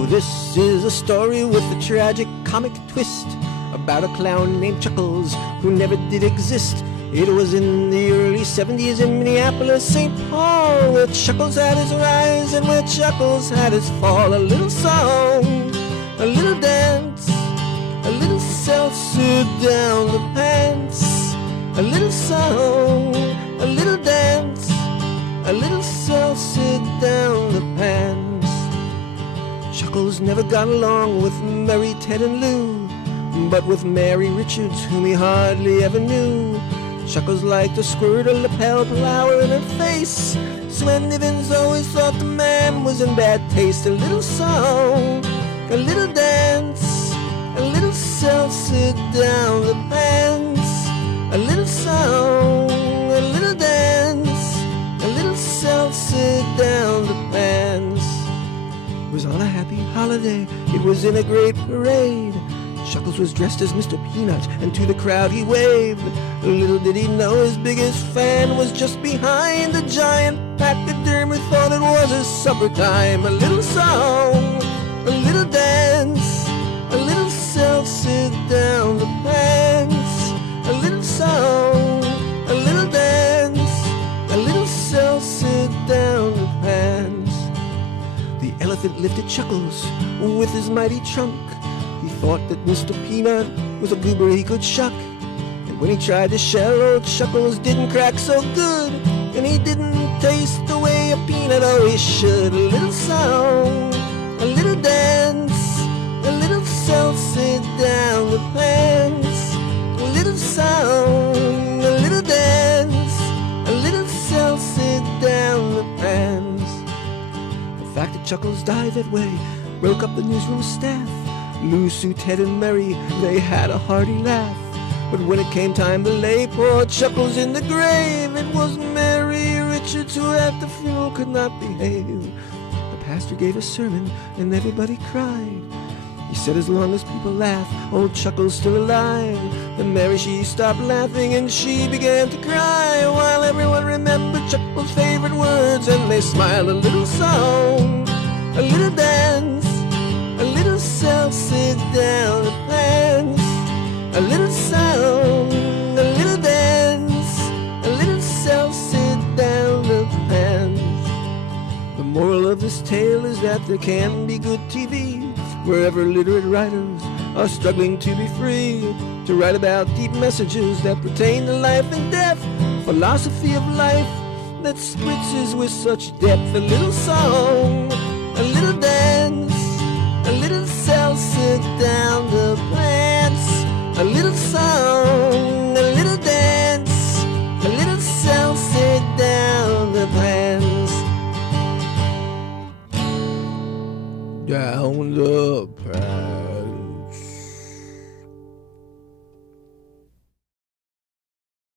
Oh, this is a story with a tragic comic twist about a clown named Chuckles who never did exist. It was in the early 70s in Minneapolis, St. Paul, where Chuckles had his rise and where Chuckles had his fall. A little song, a little dance, a little seltzer down the pants. A little song, a little dance, a little seltzer down the pants. Chuckles never got along with Mary, Ted, and Lou, but with Mary Richards, whom he hardly ever knew. Chuckles liked to squirt a lapel flower in her face, so Ann Niven's always thought the man was in bad taste. A little song, a little dance, a little seltzer down the pants. A little song, a little dance, a little seltzer down the pants. It was on a happy holiday, it was in a great parade. Chuckles was dressed as Mr. Peanut, and to the crowd he waved. Little did he know his biggest fan was just behind, a giant pachyderm who thought it was his supper time. A little song, a little dance, a little seltzer down the pants. A little song, a little dance, a little seltzer down the pants. The elephant lifted Chuckles with his mighty trunk. He thought that Mr. Peanut was a goober he could shuck. And when he tried to shell, old Chuckles didn't crack so good, and he didn't taste the way a peanut always should. A little song, a little dance, a little seltzer down the pants. A little song, a little dance, a little seltzer down the pants. The fact that Chuckles died that way broke up the newsroom staff. Lou, Sue, Ted, and Mary, they had a hearty laugh. But when it came time to lay poor Chuckles in the grave, it was Mary Richards who at the funeral could not behave. The pastor gave a sermon and everybody cried. He said as long as people laugh, old Chuckles still alive. And Mary, she stopped laughing and she began to cry, while everyone remembered Chuckles' favorite words and they smiled. A little song, a little dance, a little seltzer down the pants. A little song, a little dance, a little seltzer down the pants. The moral of this tale is that there can be good TV wherever literate writers are struggling to be free, to write about deep messages that pertain to life and death, philosophy of life that spritzes with such depth. A little song, a little dance, a little seltzer down the pants. A little song, a little dance, a little seltzer down the pants. Down the pants.